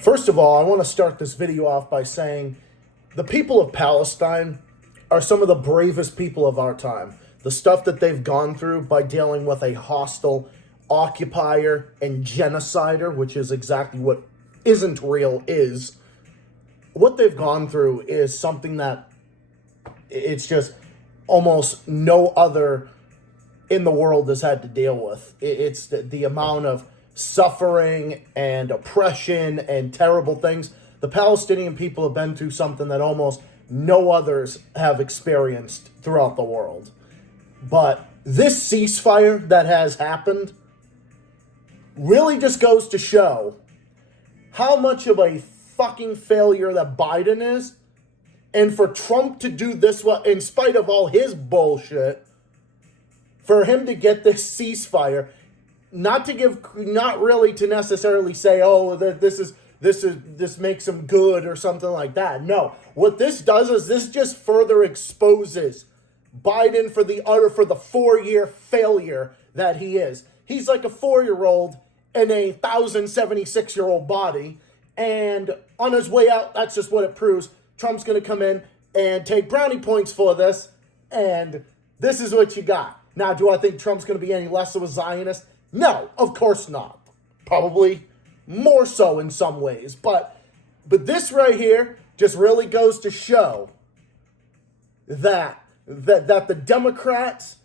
First of all, I want to start this video off by saying the people of Palestine are some of the bravest people of our time. The stuff that they've gone through by dealing with a hostile occupier and genocider, which is exactly what Isntreal is. What they've gone through is something that it's just almost no other in the world has had to deal with. It's the amount of suffering and oppression and terrible things. The Palestinian people have been through something that almost no others have experienced throughout the world. But this ceasefire that has happened really just goes to show how much of a fucking failure that Biden is. And for Trump to do this, in spite of all his bullshit, for him to get this ceasefire, not really to necessarily say, oh, that this makes him good or something like that. No, what this does is this just further exposes Biden for the 4-year failure that he is. He's like a 4-year-old in a 1,076-year-old body, and on his way out, that's just what it proves. Trump's going to come in and take brownie points for this, and this is what you got. Now, do I think Trump's going to be any less of a Zionist? No, of course not. Probably more so in some ways. But this right here just really goes to show that the Democrats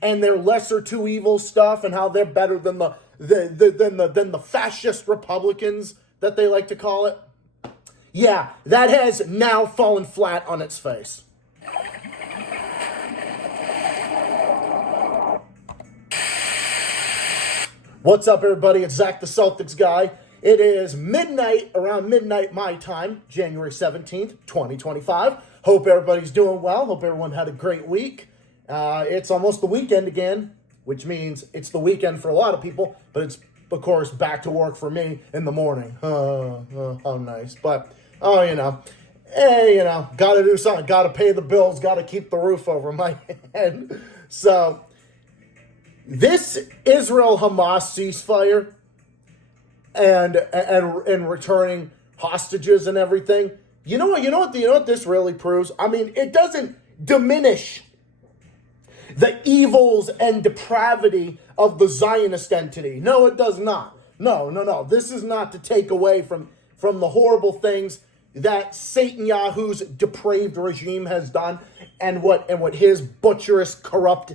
and their lesser two evil stuff and how they're better than the fascist Republicans that they like to call it. Yeah, that has now fallen flat on its face. What's up, everybody? It's Zach the Celtics guy. It is around midnight my time, January 17th, 2025. Hope everybody's doing well. Hope everyone had a great week. It's almost the weekend again, which means it's the weekend for a lot of people, but it's, of course, back to work for me in the morning. How nice. But, gotta do something. Gotta pay the bills. Gotta keep the roof over my head. So, this Israel-Hamas ceasefire and returning hostages and everything, you know what this really proves? I mean, it doesn't diminish the evils and depravity of the Zionist entity. No, it does not. No. This is not to take away from the horrible things that Satan Yahu's depraved regime has done and what his butcherous, corrupt,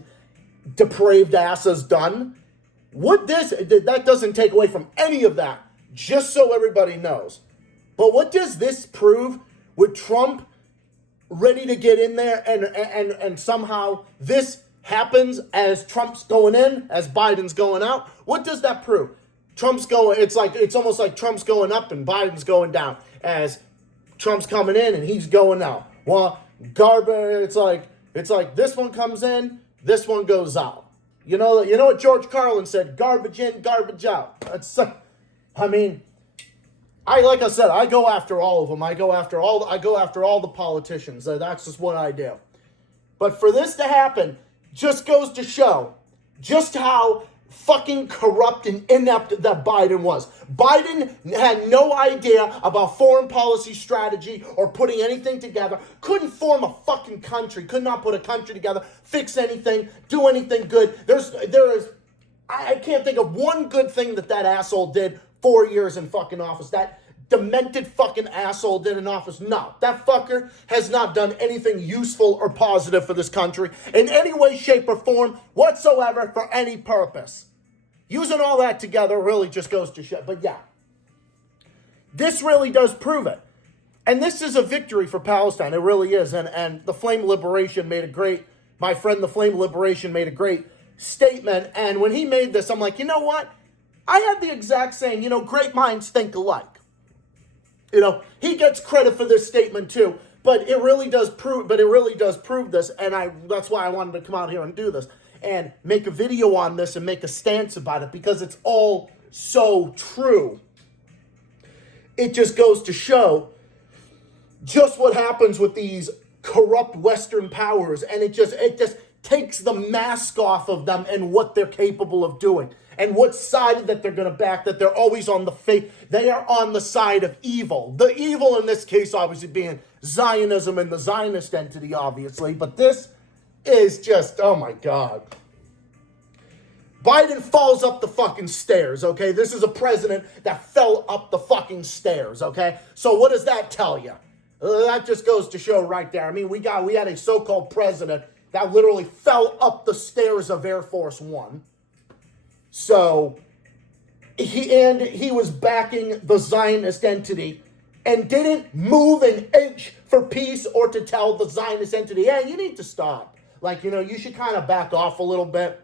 depraved ass has done. That doesn't take away from any of that, just so everybody knows. But what does this prove with Trump ready to get in there and somehow this happens as Trump's going in, as Biden's going out? What does that prove? It's almost like Trump's going up and Biden's going down, as Trump's coming in and he's going out. Well, garbage, it's like this one comes in, this one goes out. You know what George Carlin said, garbage in, garbage out. Like I said, I go after all of them. I go after all the politicians. That's just what I do. But for this to happen just goes to show just how fucking corrupt and inept that Biden was. Biden had no idea about foreign policy strategy or putting anything together. Couldn't form a fucking country. Could not put a country together, fix anything, do anything good. I can't think of one good thing that asshole did 4 years in fucking office. That demented fucking asshole did in office. No, that fucker has not done anything useful or positive for this country in any way, shape, or form whatsoever for any purpose. Using all that together really just goes to shit. But yeah, this really does prove it. And this is a victory for Palestine. It really is. And the Flame Liberation my friend the Flame Liberation made a great statement. And when he made this, I'm like, you know what? I had the exact same, great minds think alike. He gets credit for this statement too, but it really does prove this, and that's why I wanted to come out here and do this and make a video on this and make a stance about it, because it's all so true. It just goes to show just what happens with these corrupt Western powers, and it just takes the mask off of them and what they're capable of doing. and what side that they're going to back, that they're always on they are on the side of evil. The evil in this case obviously being Zionism and the Zionist entity, obviously, but this is just, oh my God. Biden falls up the fucking stairs, okay? This is a president that fell up the fucking stairs, okay? So what does that tell you? That just goes to show right there. I mean, we had a so-called president that literally fell up the stairs of Air Force One. So he was backing the Zionist entity and didn't move an inch for peace or to tell the Zionist entity, hey, you need to stop. Like, you should kind of back off a little bit.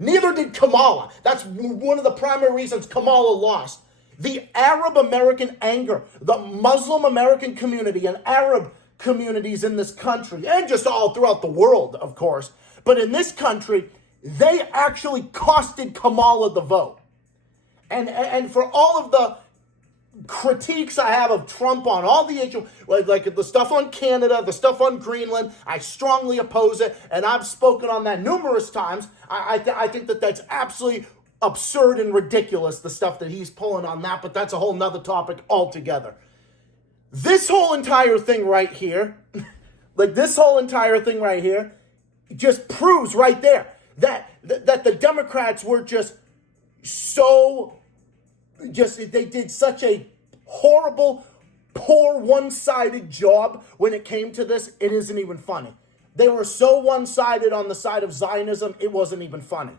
Neither did Kamala. That's one of the primary reasons Kamala lost. The Arab American anger, the Muslim American community and Arab communities in this country, and just all throughout the world, of course. But in this country, they actually costed Kamala the vote. And for all of the critiques I have of Trump on all the issues, like the stuff on Canada, the stuff on Greenland, I strongly oppose it, and I've spoken on that numerous times. I think that that's absolutely absurd and ridiculous, the stuff that he's pulling on that, but that's a whole nother topic altogether. This whole entire thing right here, just proves right there that the Democrats were they did such a horrible, poor, one-sided job when it came to this, it isn't even funny. They were so one-sided on the side of Zionism, it wasn't even funny.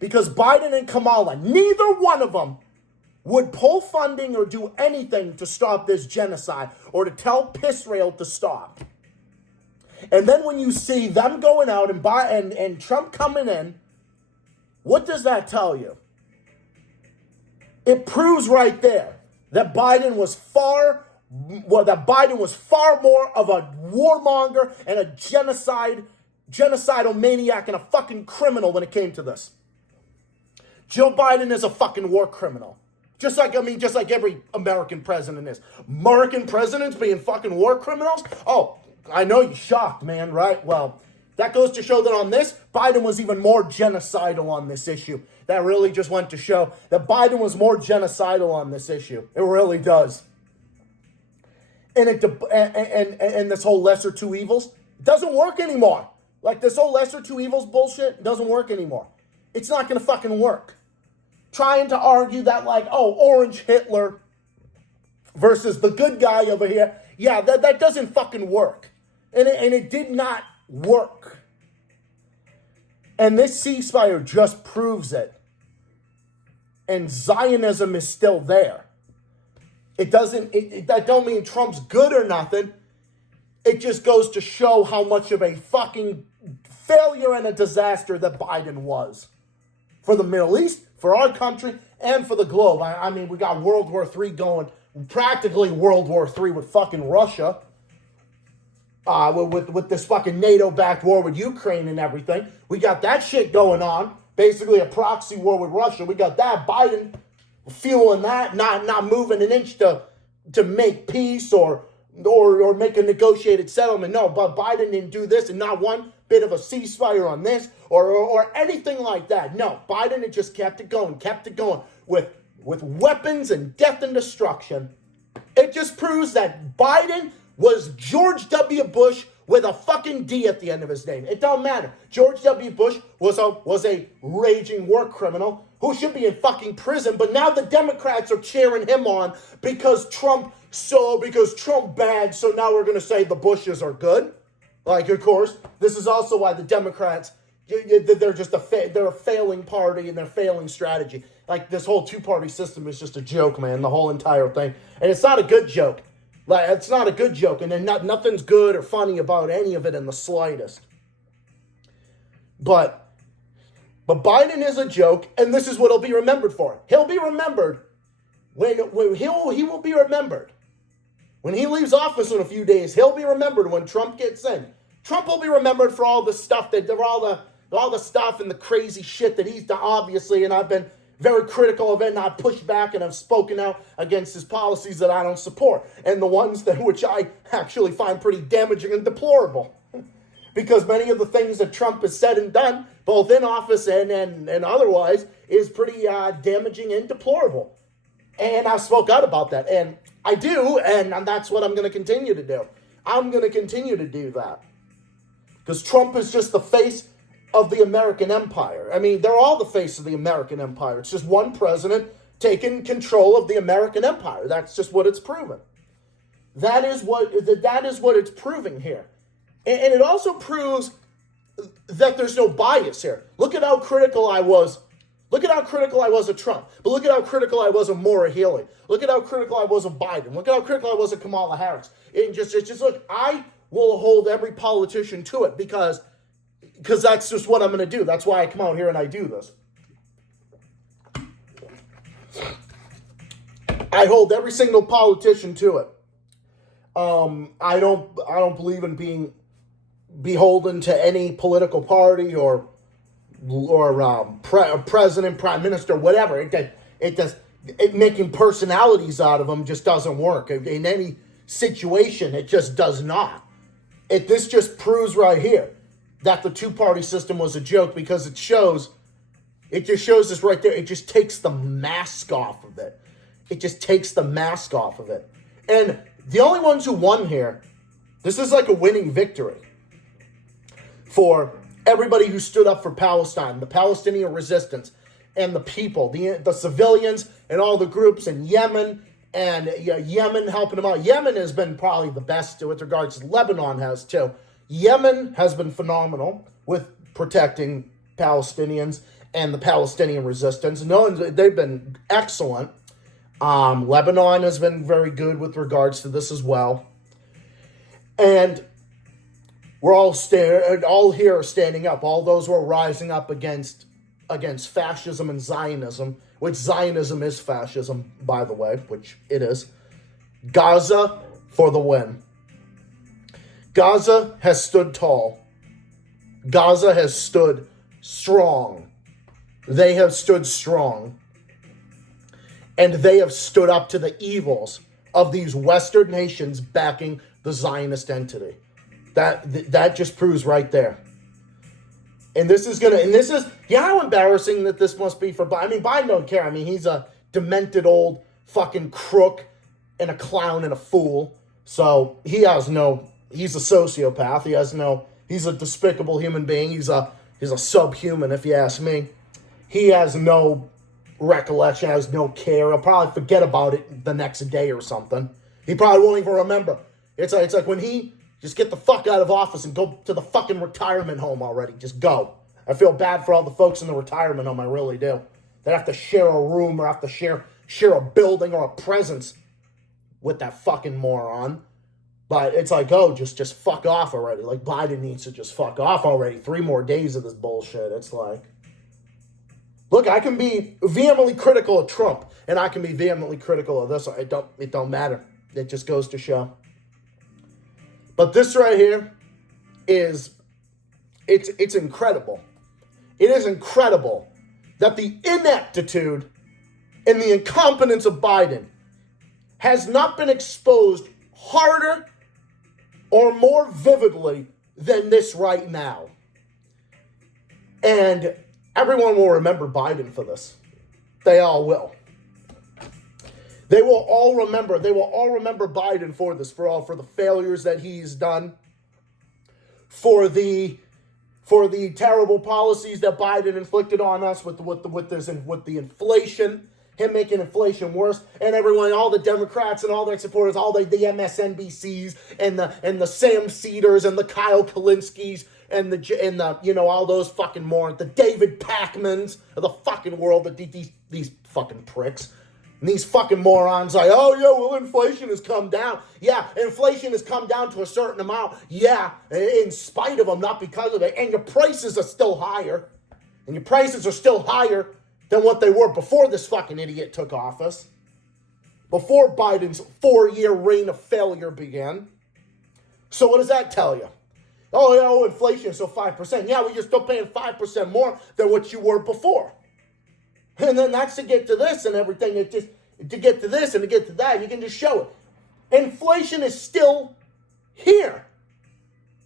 Because Biden and Kamala, neither one of them would pull funding or do anything to stop this genocide or to tell Israel to stop. And then when you see them going out and Trump coming in, what does that tell you? It proves right there that Biden was far more of a warmonger and a genocidal maniac and a fucking criminal when it came to this. Joe Biden is a fucking war criminal. Just like every American president is. American presidents being fucking war criminals? Oh, I know you're shocked, man, right? Well, that goes to show that on this, Biden was even more genocidal on this issue. That really just went to show that Biden was more genocidal on this issue. It really does. And this whole lesser two evils doesn't work anymore. Like this whole lesser two evils bullshit doesn't work anymore. It's not going to fucking work. Trying to argue that Orange Hitler versus the good guy over here, yeah, that doesn't fucking work. And it did not work. And this ceasefire just proves it. And Zionism is still there. That don't mean Trump's good or nothing. It just goes to show how much of a fucking failure and a disaster that Biden was. For the Middle East, for our country, and for the globe. I mean, we got World War III going, practically World War III with fucking Russia. With this fucking NATO-backed war with Ukraine and everything. We got that shit going on. Basically a proxy war with Russia. We got that. Biden fueling that, not moving an inch to make peace or make a negotiated settlement. No, but Biden didn't do this, and not one bit of a ceasefire on this or anything like that. No, Biden had just kept it going with weapons and death and destruction. It just proves that Biden was George W. Bush with a fucking D at the end of his name. It don't matter. George W. Bush was a raging war criminal who should be in fucking prison, but now the Democrats are cheering him on because Trump bagged, so now we're going to say the Bushes are good. Like, of course, this is also why the Democrats, they're a failing party and they're failing strategy. Like, this whole two-party system is just a joke, man, the whole entire thing. And it's not a good joke. Like, it's not a good joke, and then nothing's good or funny about any of it in the slightest. But Biden is a joke, and this is what he'll be remembered for. He'll be remembered he will be remembered. When he leaves office in a few days, he'll be remembered when Trump gets in. Trump will be remembered for all the stuff all the stuff and the crazy shit that he's done, obviously, and I've been very critical of it, and I've pushed back and I've spoken out against his policies that I don't support, and the ones which I actually find pretty damaging and deplorable. because many of the things that Trump has said and done, both in office and otherwise, is pretty damaging and deplorable. And I've spoke out about that. And I do, and that's what I'm going to continue to do. I'm going to continue to do that. Because Trump is just the face of the American empire. I mean, they're all the face of the American empire. It's just one president taking control of the American empire. That's just what it's proven. That is what it's proving here. And it also proves that there's no bias here. Look at how critical I was. Look at how critical I was of Trump. But look at how critical I was of Maura Healey. Look at how critical I was of Biden. Look at how critical I was of Kamala Harris. It's just look, I will hold every politician to it because that's just what I'm going to do. That's why I come out here and I do this. I hold every single politician to it. I don't believe in being beholden to any political party or president, prime minister, whatever. It making personalities out of them just doesn't work in any situation. It just does not. This just proves right here that the two-party system was a joke, because it just shows us right there. It just takes the mask off of it. It just takes the mask off of it. And the only ones who won here, this is like a winning victory for everybody who stood up for Palestine, the Palestinian resistance, and the people, the civilians, and all the groups in Yemen, and Yemen helping them out. Yemen has been probably the best with regards to Lebanon has too. Yemen has been phenomenal with protecting Palestinians and the Palestinian resistance. They've been excellent. Lebanon has been very good with regards to this as well. And we're all here are standing up. All those who are rising up against fascism and Zionism, which Zionism is fascism, by the way, which it is. Gaza for the win. Gaza has stood tall. Gaza has stood strong. They have stood strong. And they have stood up to the evils of these Western nations backing the Zionist entity. That just proves right there. And this is how embarrassing that this must be for Biden. I mean, Biden don't care. I mean, he's a demented old fucking crook and a clown and a fool. So he's a sociopath. He's a despicable human being. He's a subhuman, if you ask me. He has no recollection, has no care. He'll probably forget about it the next day or something. He probably won't even remember. It's like when he just get the fuck out of office and go to the fucking retirement home already. Just go. I feel bad for all the folks in the retirement home. I really do. They have to share a room or have to share a building or a presence with that fucking moron. But it's like, just fuck off already. Like, Biden needs to just fuck off already. 3 more days of this bullshit. It's like, look, I can be vehemently critical of Trump, and I can be vehemently critical of this. It don't matter. It just goes to show. But this right here it's incredible. It is incredible that the ineptitude and the incompetence of Biden has not been exposed harder or more vividly than this right now. And everyone will remember Biden for this. They all will. They will all remember Biden for this, for the failures that he's done, for the terrible policies that Biden inflicted on us with the inflation, him making inflation worse, and everyone, all the Democrats and all their supporters, all the MSNBCs and the Sam Cedars and the Kyle Kalinskis and the all those fucking morons, the David Pacmans of the fucking world, these fucking pricks. And these fucking morons like, inflation has come down. Yeah, inflation has come down to a certain amount. Yeah, in spite of them, not because of it. And your prices are still higher. And your prices are still higher than what they were before this fucking idiot took office. Before Biden's 4-year reign of failure began. So what does that tell you? Inflation is still 5%. Yeah, you're still paying 5% more than what you were before. And then that's to get to this and everything. To get to this and to get to that, you can just show it. Inflation is still here.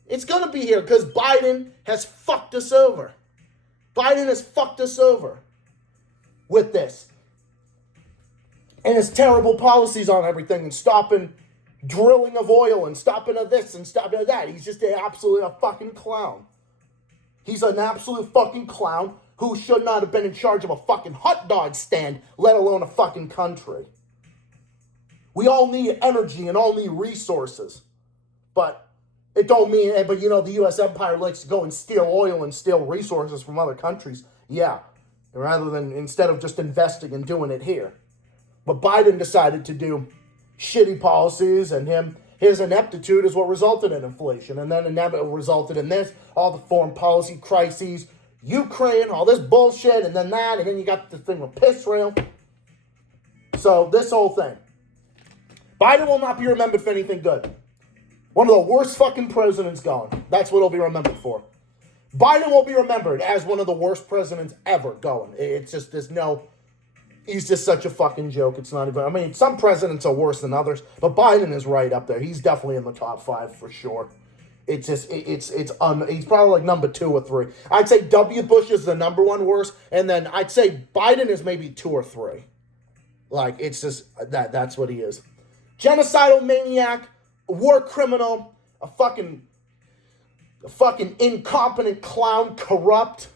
It's going to be here because Biden has fucked us over. Biden has fucked us over with this. And his terrible policies on everything and stopping drilling of oil and stopping of this and stopping of that. He's just absolutely a fucking clown. He's an absolute fucking clown who should not have been in charge of a fucking hot dog stand, let alone a fucking country. We all need energy and all need resources. But it don't mean, but you know, the U.S. empire likes to go and steal oil and steal resources from other countries. Yeah, rather than instead of just investing and doing it here. But Biden decided to do shitty policies, and his ineptitude is what resulted in inflation. And then it resulted in this, all the foreign policy crises, Ukraine, all this bullshit, and then that, and then you got the thing with Israel. So this whole thing. Biden will not be remembered for anything good. One of the worst fucking presidents going. That's what he'll be remembered for. Biden will be remembered as one of the worst presidents ever going. It's just, he's just such a fucking joke. It's not even, I mean, some presidents are worse than others, but Biden is right up there. He's definitely in the top 5 for sure. It's just, he's probably like number 2 or 3. I'd say W. Bush is the number 1 worst, and then I'd say Biden is maybe 2 or 3. Like, it's just, that's what he is. Genocidal maniac, war criminal, a fucking incompetent clown, corrupt,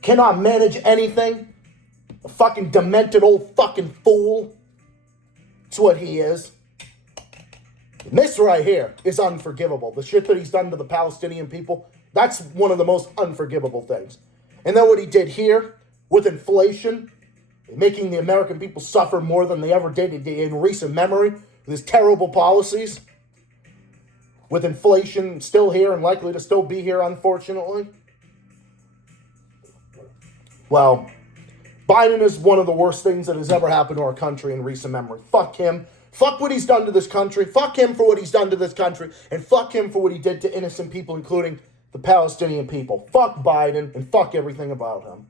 cannot manage anything, a fucking demented old fucking fool. That's what he is. And this right here is unforgivable. The shit that he's done to the Palestinian people, that's one of the most unforgivable things. And then what he did here with inflation, making the American people suffer more than they ever did in recent memory, with his terrible policies, with inflation still here and likely to still be here, unfortunately. Well, Biden is one of the worst things that has ever happened to our country in recent memory. Fuck him. Fuck what he's done to this country. Fuck him for what he's done to this country. And fuck him for what he did to innocent people, including the Palestinian people. Fuck Biden and fuck everything about him.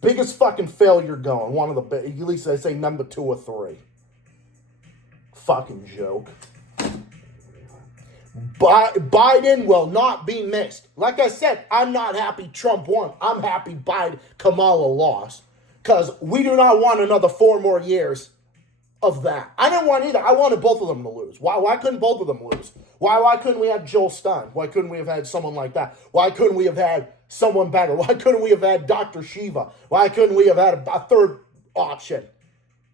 Biggest fucking failure going. One of the, at least I say number 2 or 3. Fucking joke. Biden will not be missed. Like I said, I'm not happy Trump won. I'm happy Kamala lost. Because we do not want another 4 more years of that. I didn't want either. I wanted both of them to lose. Why couldn't both of them lose? Why couldn't we have Joel Stein? Why couldn't we have had someone like that? Why couldn't we have had someone better? Why couldn't we have had Dr. Shiva? Why couldn't we have had a third option?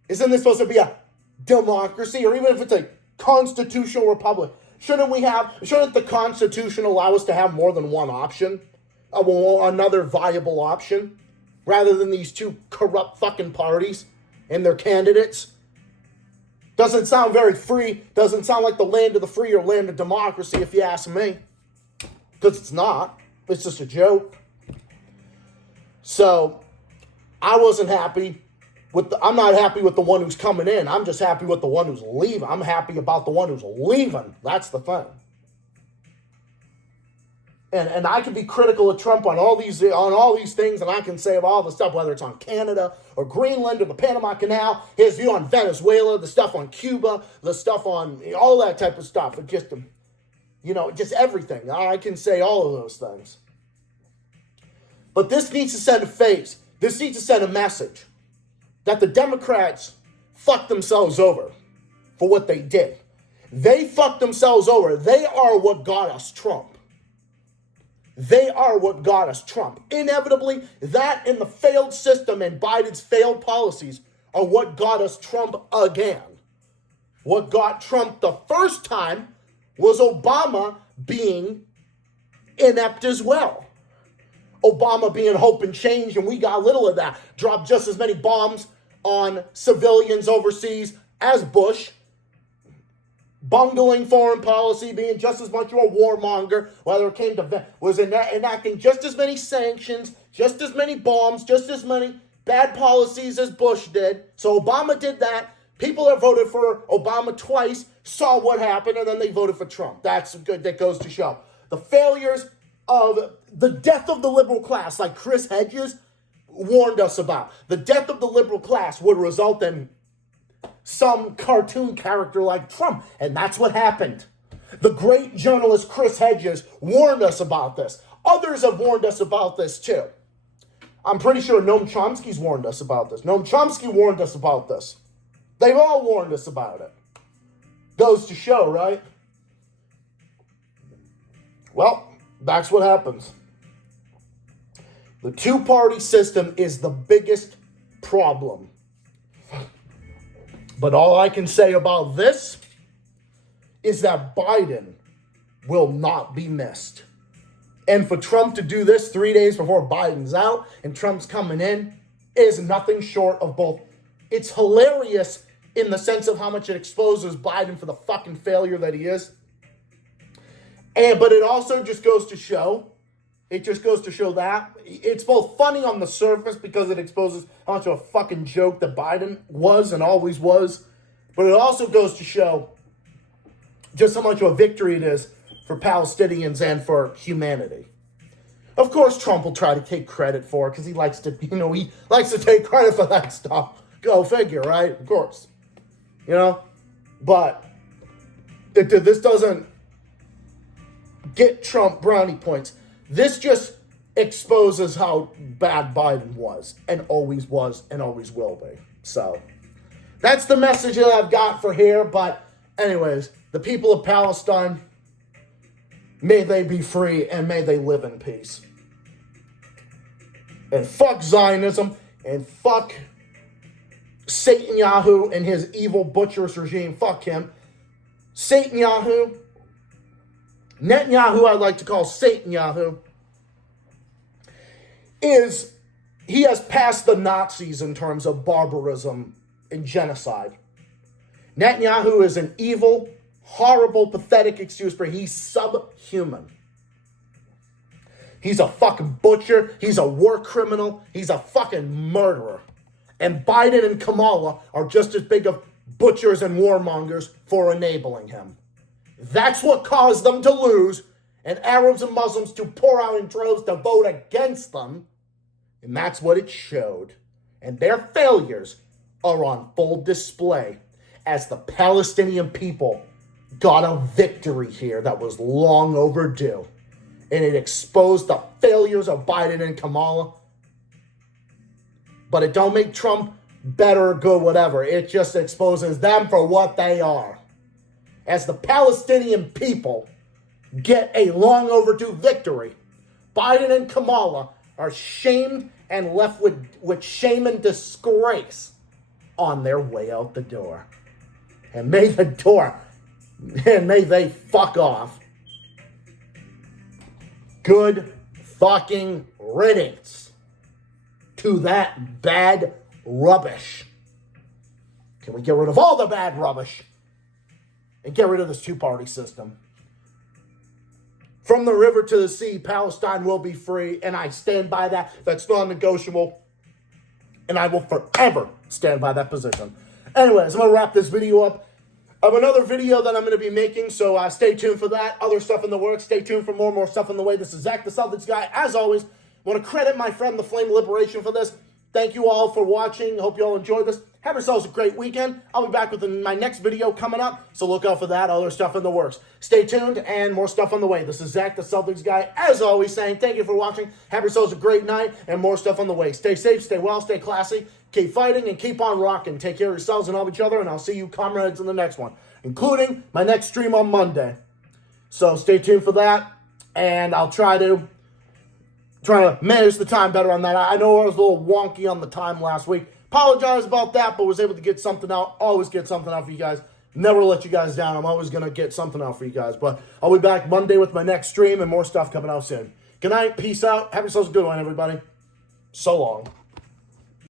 Isn't this supposed to be a democracy? Or even if it's a constitutional republic, shouldn't the Constitution allow us to have more than one option? Another viable option? Rather than these 2 corrupt fucking parties and their candidates? Doesn't sound very free. Doesn't sound like the land of the free or land of democracy, if you ask me. Because it's not. It's just a joke. So, I wasn't happy I'm not happy with the one who's coming in. I'm just happy with the one who's leaving. I'm happy about the one who's leaving. That's the thing. And I can be critical of Trump on all these things, and I can say of all the stuff, whether it's on Canada or Greenland or the Panama Canal, his view on Venezuela, the stuff on Cuba, the stuff on all that type of stuff. It just, just everything. I can say all of those things. But this needs to send a phase. This needs to send a message that the Democrats fucked themselves over for what they did. They fucked themselves over. They are what got us Trump. They are what got us Trump. Inevitably, that and the failed system and Biden's failed policies are what got us Trump again. What got Trump the first time was Obama being inept as well. Obama being hope and change, and we got little of that. Dropped just as many bombs on civilians overseas as Bush. Bungling foreign policy, being just as much of a warmonger, whether it came to, was enacting just as many sanctions, just as many bombs, just as many bad policies as Bush did. So Obama did that. People that voted for Obama twice saw what happened, and then they voted for Trump. That's good. That goes to show. The failures of the death of the liberal class, like Chris Hedges warned us about. The death of the liberal class would result in some cartoon character like Trump. And that's what happened. The great journalist Chris Hedges warned us about this. Others have warned us about this too. I'm pretty sure Noam Chomsky's warned us about this. Noam Chomsky warned us about this. They've all warned us about it. Goes to show, right? Well, that's what happens. The two-party system is the biggest problem. But all I can say about this is that Biden will not be missed. And for Trump to do this 3 days before Biden's out and Trump's coming in is nothing short of both. It's hilarious in the sense of how much it exposes Biden for the fucking failure that he is. But it also just goes to show, that it's both funny on the surface because it exposes how much of a fucking joke that Biden was and always was. But it also goes to show just how much of a victory it is for Palestinians and for humanity. Of course, Trump will try to take credit for it because he likes to, he likes to take credit for that stuff. Go figure, right? Of course. But this doesn't get Trump brownie points. This just exposes how bad Biden was and always will be. So that's the message that I've got for here. But anyways, the people of Palestine, may they be free and may they live in peace. And fuck Zionism and fuck Satan Yahoo and his evil butcherous regime. Fuck him. Satan Yahoo. Netanyahu, I'd like to call Satan Yahoo, he has passed the Nazis in terms of barbarism and genocide. Netanyahu is an evil, horrible, pathetic excuse for he's subhuman. He's a fucking butcher. He's a war criminal. He's a fucking murderer. And Biden and Kamala are just as big of butchers and warmongers for enabling him. That's what caused them to lose, and Arabs and Muslims to pour out in droves to vote against them. And that's what it showed. And their failures are on full display as the Palestinian people got a victory here that was long overdue. And it exposed the failures of Biden and Kamala. But it don't make Trump better or good, whatever. It just exposes them for what they are. As the Palestinian people get a long overdue victory, Biden and Kamala are shamed and left with shame and disgrace on their way out the door. And may they fuck off. Good fucking riddance to that bad rubbish. Can we get rid of all the bad rubbish and get rid of this two-party system? From the river to the sea, Palestine will be free, and I stand by that. That's non-negotiable, and I will forever stand by that position. Anyways, I'm going to wrap this video up. I have another video that I'm going to be making, so stay tuned for that. Other stuff in the works. Stay tuned for more stuff on the way. This is Zach, the Celtics guy. As always, I want to credit my friend, the Flame of Liberation, for this. Thank you all for watching. Hope you all enjoyed this. Have yourselves a great weekend. I'll be back with my next video coming up, so look out for that. Other stuff in the works. Stay tuned, and more stuff on the way. This is Zach, the Celtics guy, as always, saying thank you for watching. Have yourselves a great night, and more stuff on the way. Stay safe, stay well, stay classy. Keep fighting, and keep on rocking. Take care of yourselves and all each other, and I'll see you comrades in the next one, including my next stream on Monday. So stay tuned for that, and I'll try to manage the time better on that. I know I was a little wonky on the time last week. Apologize about that, but was able to get something out. Always get something out for you guys. Never let you guys down. I'm always going to get something out for you guys. But I'll be back Monday with my next stream and more stuff coming out soon. Good night. Peace out. Have yourselves a good one, everybody. So long.